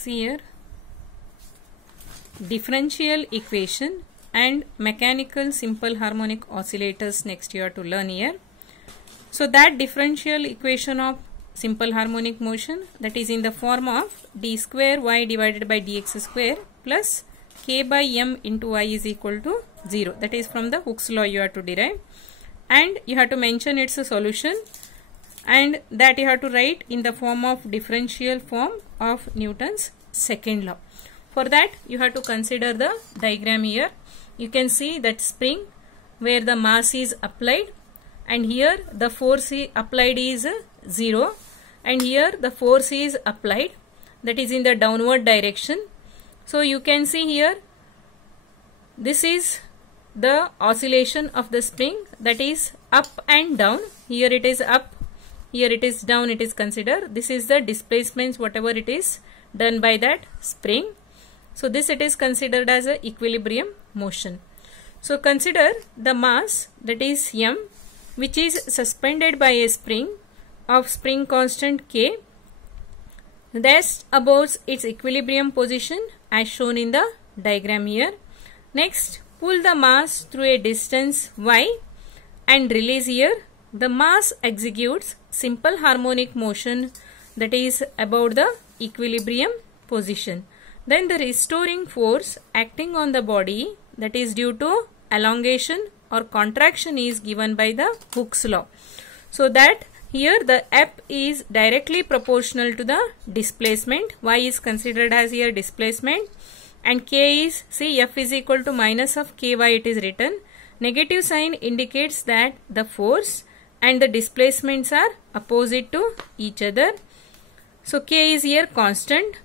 See here, differential equation and mechanical simple harmonic oscillators next you have to learn here. So that differential equation of simple harmonic motion, that is in the form of d square y divided by dx square plus k by m into y is equal to 0. That is from the Hooke's law you have to derive, and you have to mention its solution, and that you have to write in the form of differential form of Newton's second law. For that you have to consider the diagram here. You can see that spring where the mass is applied, and here the force applied is 0, and here the force is applied, that is in the downward direction. So you can see here, this is the oscillation of the spring, that is up and down. Here it is up, here it is down, it is considered. This is the displacements whatever it is done by that spring. So this it is considered as a equilibrium motion. So consider the mass, that is m, which is suspended by a spring of spring constant k, rests about its equilibrium position as shown in the diagram here. Next, pull the mass through a distance y and release here. The mass executes simple harmonic motion, that is about the equilibrium position. Then the restoring force acting on the body, that is due to elongation or contraction, is given by the Hooke's law. So that here the F is directly proportional to the displacement. Y is considered as here displacement, and K is, see, F is equal to minus of Ky it is written. Negative sign indicates that the force and the displacements are opposite to each other. So K is here constant.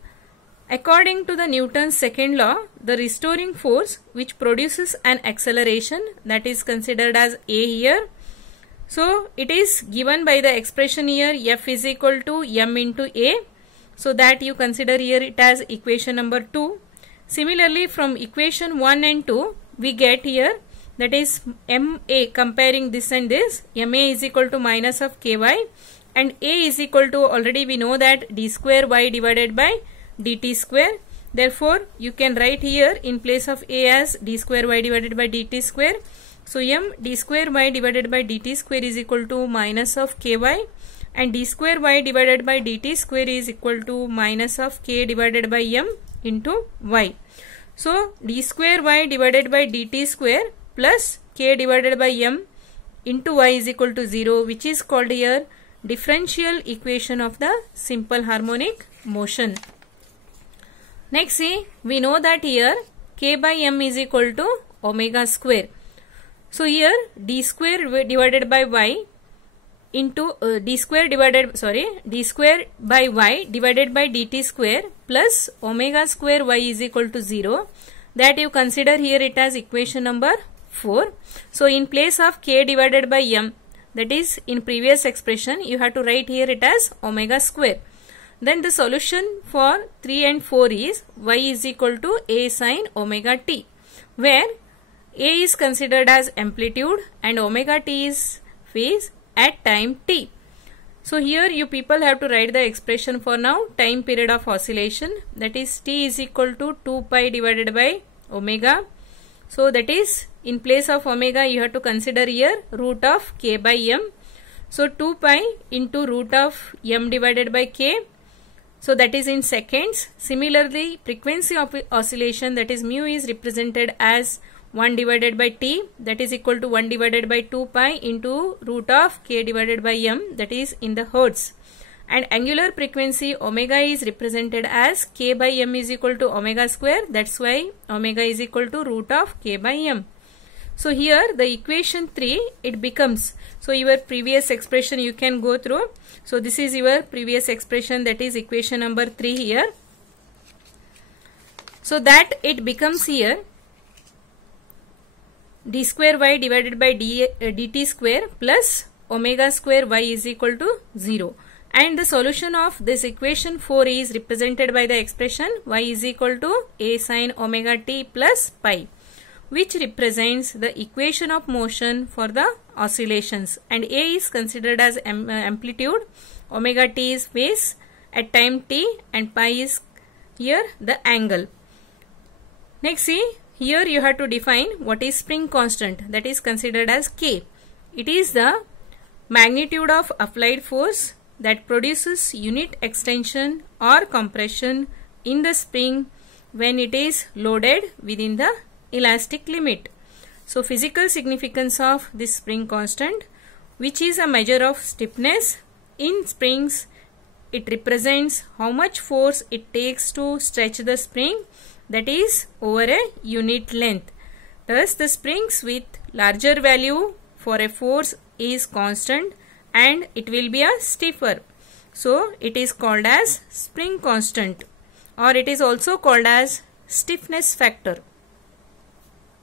According to the Newton's second law, the restoring force which produces an acceleration, that is considered as A here. So it is given by the expression here F is equal to m into A. So that you consider here it as equation number 2. Similarly, from equation 1 and 2 we get here, that is ma, comparing this and this, ma is equal to minus of ky, and A is equal to, already we know that d square y divided by dt square. Therefore you can write here in place of A as d square y divided by dt square. So m d square y divided by dt square is equal to minus of ky, and d square y divided by dt square is equal to minus of k divided by m into y. So d square y divided by dt square plus k divided by m into y is equal to 0, which is called here differential equation of the simple harmonic motion. Next, see, we know that here k by m is equal to omega square. So here d square divided by y into d square by y divided by dt square plus omega square y is equal to 0. That you consider here it as equation number 4. So in place of k divided by m, that is in previous expression, you have to write here it as omega square. Then the solution for 3 and 4 is y is equal to a sin omega t, where a is considered as amplitude and omega t is phase at time t. So here you people have to write the expression for now time period of oscillation, that is t is equal to 2 pi divided by omega. So that is in place of omega you have to consider here root of k by m. So 2 pi into root of m divided by k. So that is in seconds. Similarly, frequency of oscillation, that is mu, is represented as 1 divided by t, that is equal to 1 divided by 2 pi into root of k divided by m, that is in the hertz. And angular frequency omega is represented as k by m is equal to omega square, that's why omega is equal to root of k by m. So here the equation 3 it becomes, so your previous expression you can go through. So this is your previous expression, that is equation number 3 here. So that it becomes here d square y divided by dt square plus omega square y is equal to 0. And the solution of this equation 4 is represented by the expression y is equal to a sin omega t plus pi, which represents the equation of motion for the oscillations, and A is considered as amplitude, omega t is phase at time t, and pi is here the angle. Next, see, here you have to define what is spring constant, that is considered as K. It is the magnitude of applied force that produces unit extension or compression in the spring when it is loaded within the elastic limit. So physical significance of this spring constant, which is a measure of stiffness in springs, it represents how much force it takes to stretch the spring, that is over a unit length. Thus the springs with larger value for a force is constant and it will be a stiffer. So it is called as spring constant, or it is also called as stiffness factor.